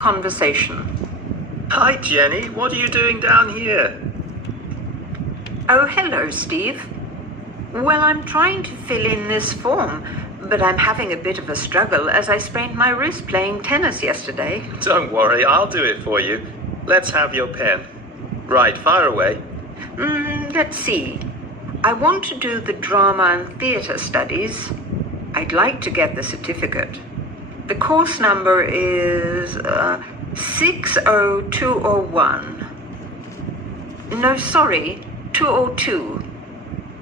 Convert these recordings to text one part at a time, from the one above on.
conversation. Hi, Jenny. What are you doing down here? Oh, hello, Steve. Well, I'm trying to fill in this form, but I'm having a bit of a struggle as I sprained my wrist playing tennis yesterday. Don't worry, I'll do it for you. Let's have your pen. Right, fire away. Let's see. I want to do the drama and theatre studies. I'd like to get the certificate. The course number is 60201. No, sorry, 202.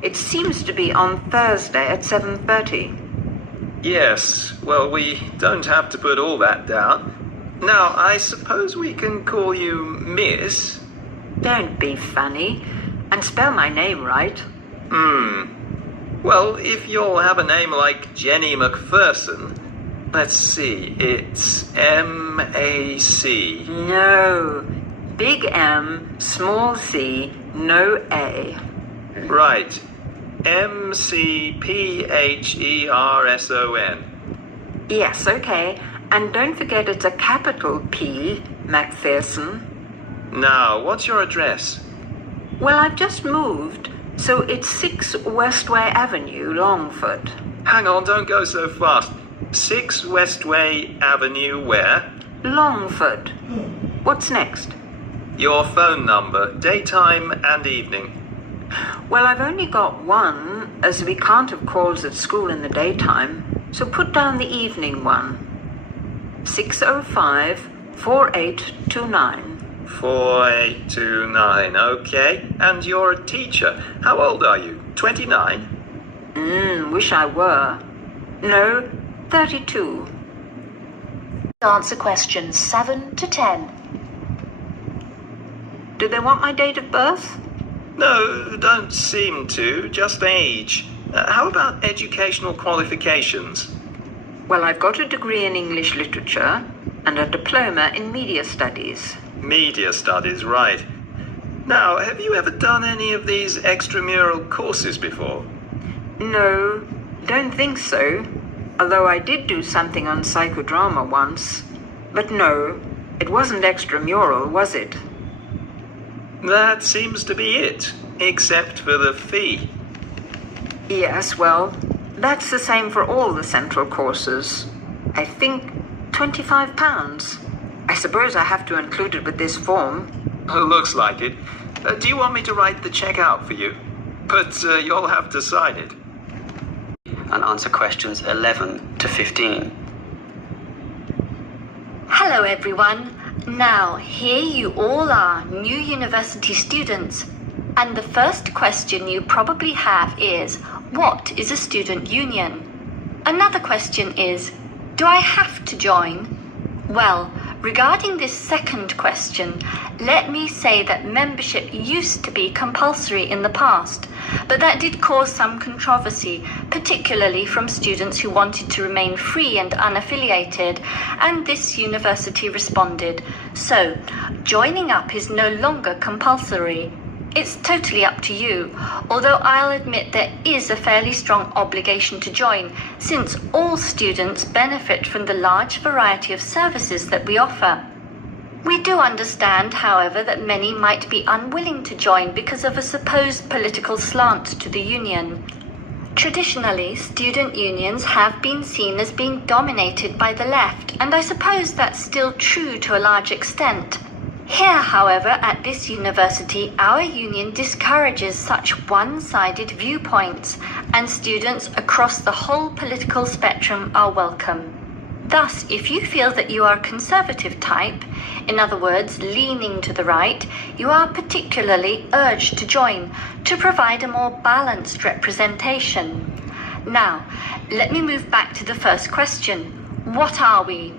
It seems to be on Thursday at 7:30. Yes, well, we don't have to put all that down. Now, I suppose we can call you Miss? Don't be funny, and spell my name right. Well, if you'll have a name like Jenny McPherson, let's see, it's M-A-C. No, big M, small c, no A. Right, M-C-P-H-E-R-S-O-N. Yes, okay, and don't forget it's a capital P, McPherson. Now, what's your address? Well, I've just moved, so it's 6 Westway Avenue, Longford. Hang on, don't go so fast. 6 Westway Avenue where? Longford. What's next? Your phone number, daytime and evening. Well, I've only got one, as we can't have calls at school in the daytime, so put down the evening one. 605-4829. 4829, okay. And you're a teacher. How old are you? 29? Wish I were. No, 32. Answer questions 7 to 10. Do they want my date of birth? No, don't seem to. Just age. How about educational qualifications? Well, I've got a degree in English literature and a diploma in media studies. Media studies, right. Now, have you ever done any of these extramural courses before? No, don't think so. Although I did do something on psychodrama once. But no, it wasn't extramural, was it? That seems to be it, except for the fee. Yes, well, that's the same for all the central courses. I think £25. I suppose I have to include it with this form. Looks like it. Do you want me to write the check out for you? But you'll have to sign it. And answer questions 11 to 15. Hello everyone. Now, here you all are, new university students. And the first question you probably have is, what is a student union? Another question is, do I have to join? Well, regarding this second question, let me say that membership used to be compulsory in the past, but that did cause some controversy, particularly from students who wanted to remain free and unaffiliated, and this university responded. So, joining up is no longer compulsory. It's totally up to you, although I'll admit there is a fairly strong obligation to join, since all students benefit from the large variety of services that we offer. We do understand, however, that many might be unwilling to join because of a supposed political slant to the union. Traditionally, student unions have been seen as being dominated by the left, and I suppose that's still true to a large extent. Here, however, at this university, our union discourages such one-sided viewpoints, and students across the whole political spectrum are welcome. Thus, if you feel that you are a conservative type, in other words, leaning to the right, you are particularly urged to join to provide a more balanced representation. Now, let me move back to the first question. What are we?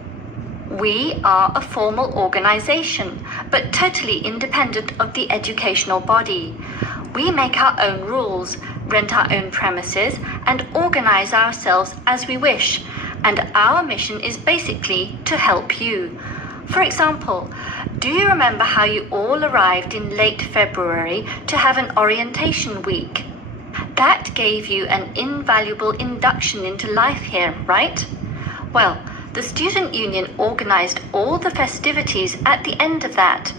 We are a formal organisation, but totally independent of the educational body. We make our own rules, rent our own premises, and organise ourselves as we wish, and our mission is basically to help you. For example, do you remember how you all arrived in late February to have an orientation week? That gave you an invaluable induction into life here, right? Well, the student union organized all the festivities at the end of that.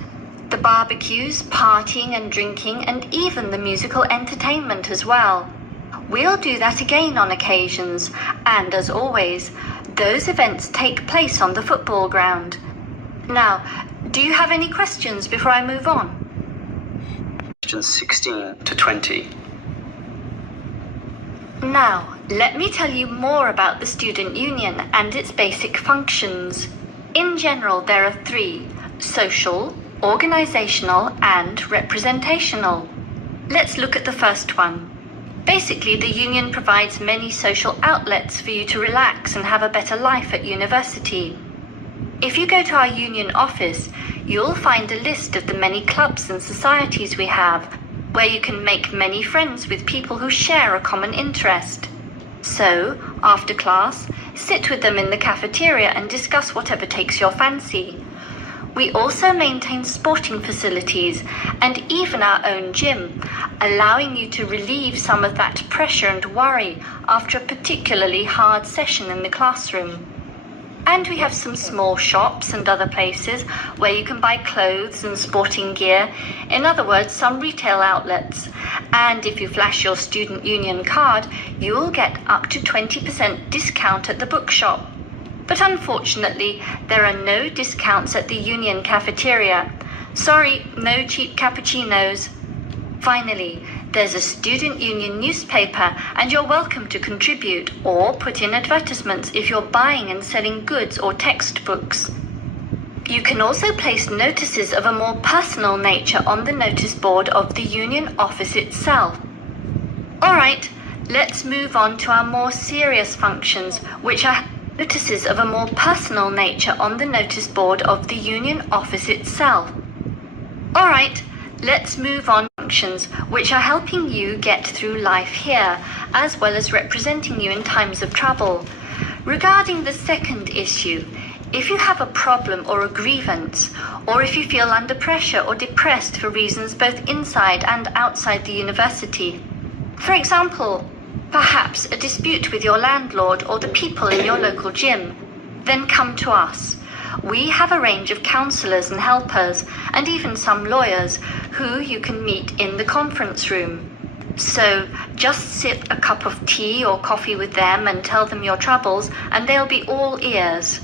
The barbecues, partying and drinking, and even the musical entertainment as well. We'll do that again on occasions, and as always, those events take place on the football ground. Now, do you have any questions before I move on? Questions 16 to 20. Now, let me tell you more about the student union and its basic functions. In general, there are three: social, organizational, and representational. Let's look at the first one. Basically, the union provides many social outlets for you to relax and have a better life at university. If you go to our union office, you'll find a list of the many clubs and societies we have, where you can make many friends with people who share a common interest. So, after class, sit with them in the cafeteria and discuss whatever takes your fancy. We also maintain sporting facilities and even our own gym, allowing you to relieve some of that pressure and worry after a particularly hard session in the classroom. And we have some small shops and other places where you can buy clothes and sporting gear, in other words, some retail outlets. And if you flash your student union card, you'll get up to 20% discount at the bookshop. But unfortunately, there are no discounts at the union cafeteria. Sorry, no cheap cappuccinos. Finally, there's a student union newspaper, and you're welcome to contribute or put in advertisements if you're buying and selling goods or textbooks. You can also place notices of a more personal nature on the notice board of the union office itself. All right, let's move on to our more serious functions, which are notices of a more personal nature on the notice board of the union office itself. All right, let's move on to functions which are helping you get through life here, as well as representing you in times of trouble. Regarding the second issue, if you have a problem or a grievance, or if you feel under pressure or depressed for reasons both inside and outside the university, for example, perhaps a dispute with your landlord or the people in your local gym, then come to us. We have a range of counselors and helpers, and even some lawyers, who you can meet in the conference room. So just sip a cup of tea or coffee with them and tell them your troubles, and they'll be all ears.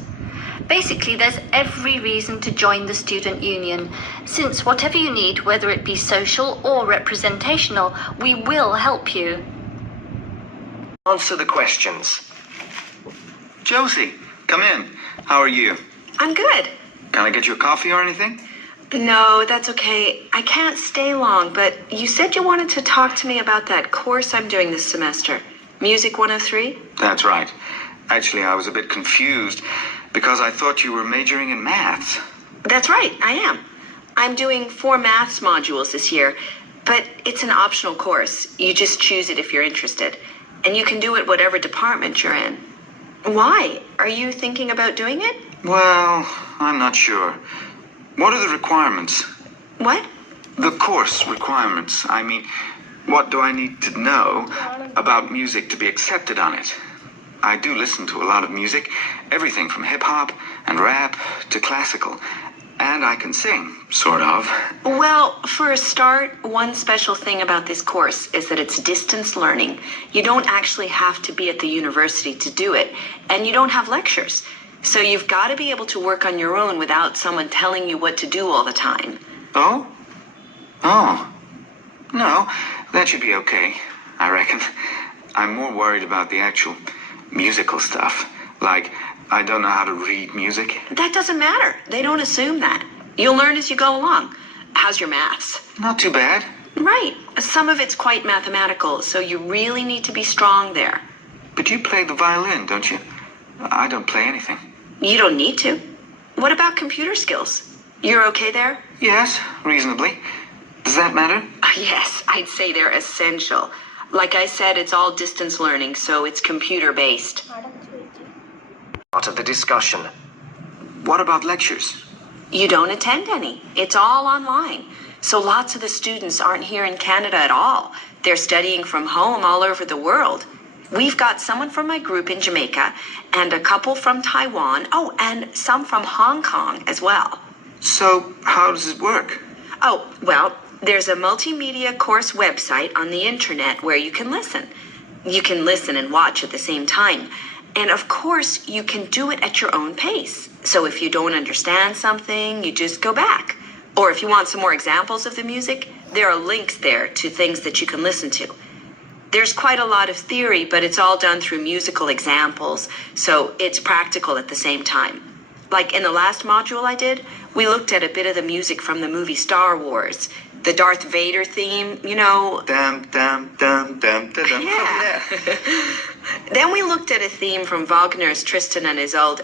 Basically, there's every reason to join the student union, since whatever you need, whether it be social or representational, we will help you. Answer the questions. Josie, come in. How are you? I'm good. Can I get you a coffee or anything? No, that's okay. I can't stay long, but you said you wanted to talk to me about that course I'm doing this semester. Music 103? That's right. Actually, I was a bit confused because I thought you were majoring in maths. That's right, I am. I'm doing 4 maths modules this year, but it's an optional course. You just choose it if you're interested. And you can do it whatever department you're in. Why? Are you thinking about doing it? Well, I'm not sure. What are the requirements? What? The course requirements. I mean, what do I need to know about music to be accepted on it? I do listen to a lot of music, everything from hip-hop and rap to classical. And I can sing, sort of. Well, for a start, one special thing about this course is that it's distance learning. You don't actually have to be at the university to do it, and you don't have lectures. So you've got to be able to work on your own without someone telling you what to do all the time. Oh? Oh. No, that should be okay, I reckon. I'm more worried about the actual musical stuff. Like, I don't know how to read music. That doesn't matter. They don't assume that. You'll learn as you go along. How's your maths? Not too bad. Right. Some of it's quite mathematical, so you really need to be strong there. But you play the violin, don't you? I don't play anything. You don't need to. What about computer skills? You're okay there? Yes, reasonably. Does that matter? Yes, I'd say they're essential. Like I said, it's all distance learning, so it's computer-based. Part of the discussion. What about lectures? You don't attend any. It's all online. So lots of the students aren't here in Canada at all. They're studying from home all over the world. We've got someone from my group in Jamaica and a couple from Taiwan. Oh, and some from Hong Kong as well. So, how does it work? Oh, well, there's a multimedia course website on the internet where you can listen. You can listen and watch at the same time. And of course, you can do it at your own pace. So if you don't understand something, you just go back. Or if you want some more examples of the music, there are links there to things that you can listen to. There's quite a lot of theory, but it's all done through musical examples, so it's practical at the same time. Like in the last module I did, we looked at a bit of the music from the movie Star Wars. The Darth Vader theme, you know. Dum, dum, dum, dum, dum, dum. Yeah. Then we looked at a theme from Wagner's Tristan and Isolde.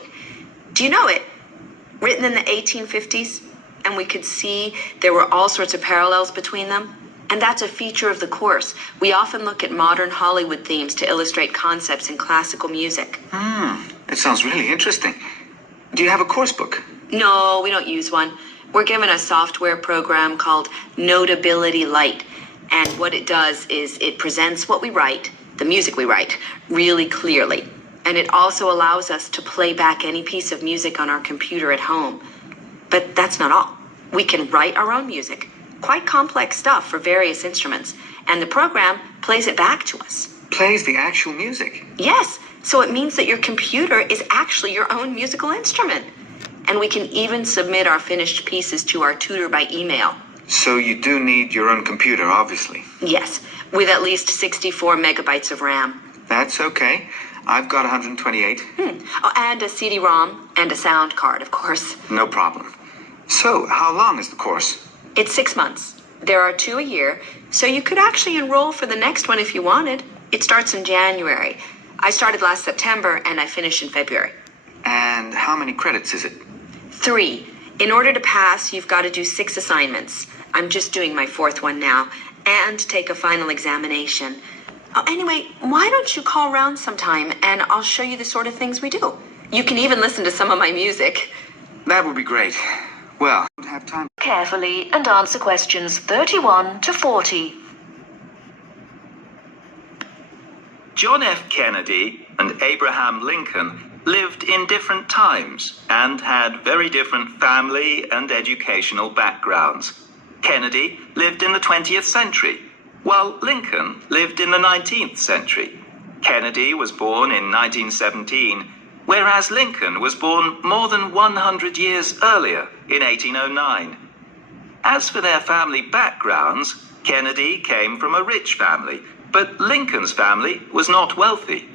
Do you know it? Written in the 1850s, and we could see there were all sorts of parallels between them. And that's a feature of the course. We often look at modern Hollywood themes to illustrate concepts in classical music. It sounds really interesting. Do you have a course book? No, we don't use one. We're given a software program called Notability Lite. And what it does is it presents what we write, the music we write, really clearly. And it also allows us to play back any piece of music on our computer at home. But that's not all. We can write our own music. Quite complex stuff for various instruments, and the program plays it back to us. Plays the actual music? Yes, so it means that your computer is actually your own musical instrument. And we can even submit our finished pieces to our tutor by email. So you do need your own computer, obviously. Yes, with at least 64 megabytes of RAM. That's okay. I've got 128. Oh, and a CD-ROM and a sound card, of course. No problem. So, how long is the course? It's 6 months. There are 2 a year, so you could actually enroll for the next one if you wanted. It starts in January. I started last September and I finish in February. And how many credits is it? 3. In order to pass, you've got to do 6 assignments. I'm just doing my 4th one now, and take a final examination. Oh, anyway, why don't you call around sometime and I'll show you the sort of things we do. You can even listen to some of my music. That would be great. Well, I don't have time. Carefully and answer questions 31 to 40. John F. Kennedy and Abraham Lincoln lived in different times and had very different family and educational backgrounds. Kennedy lived in the 20th century, while Lincoln lived in the 19th century. Kennedy was born in 1917, whereas Lincoln was born more than 100 years earlier in 1809. As for their family backgrounds, Kennedy came from a rich family, but Lincoln's family was not wealthy.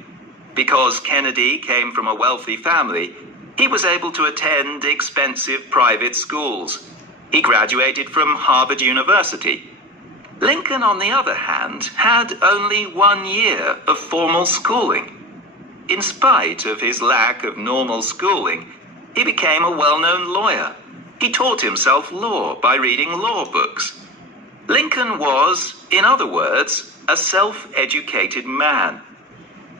Because Kennedy came from a wealthy family, he was able to attend expensive private schools. He graduated from Harvard University. Lincoln, on the other hand, had only 1 year of formal schooling. In spite of his lack of normal schooling, he became a well-known lawyer. He taught himself law by reading law books. Lincoln was, in other words, a self-educated man.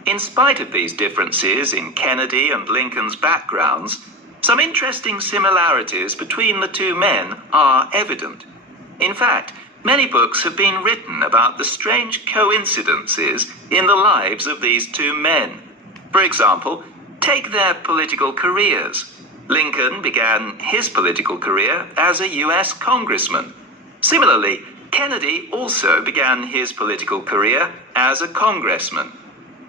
In spite of these differences in Kennedy and Lincoln's backgrounds, some interesting similarities between the two men are evident. In fact, many books have been written about the strange coincidences in the lives of these two men. For example, take their political careers. Lincoln began his political career as a U.S. congressman. Similarly, Kennedy also began his political career as a congressman.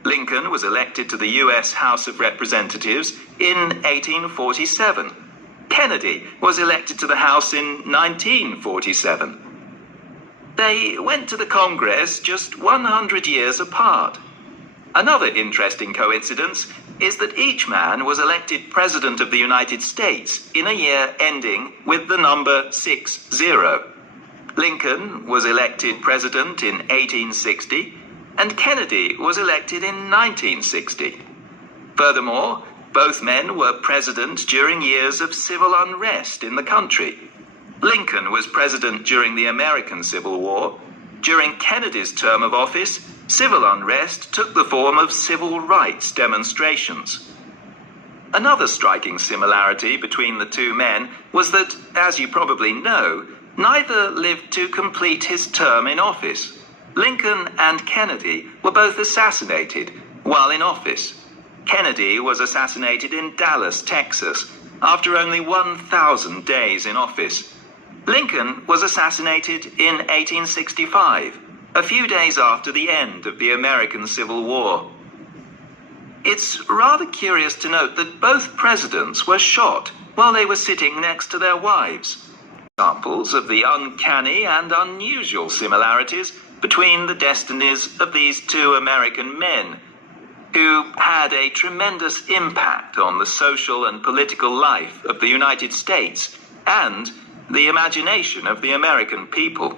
Lincoln was elected to the U.S. House of Representatives in 1847. Kennedy was elected to the House in 1947. They went to the Congress just 100 years apart. Another interesting coincidence is that each man was elected President of the United States in a year ending with the number 60. Lincoln was elected President in 1860, and Kennedy was elected in 1960. Furthermore, both men were president during years of civil unrest in the country. Lincoln was president during the American Civil War. During Kennedy's term of office, civil unrest took the form of civil rights demonstrations. Another striking similarity between the two men was that, as you probably know, neither lived to complete his term in office. Lincoln and Kennedy were both assassinated, while in office. Kennedy was assassinated in Dallas, Texas, after only 1,000 days in office. Lincoln was assassinated in 1865, a few days after the end of the American Civil War. It's rather curious to note that both presidents were shot while they were sitting next to their wives. Examples of the uncanny and unusual similarities between the destinies of these two American men, who had a tremendous impact on the social and political life of the United States and the imagination of the American people.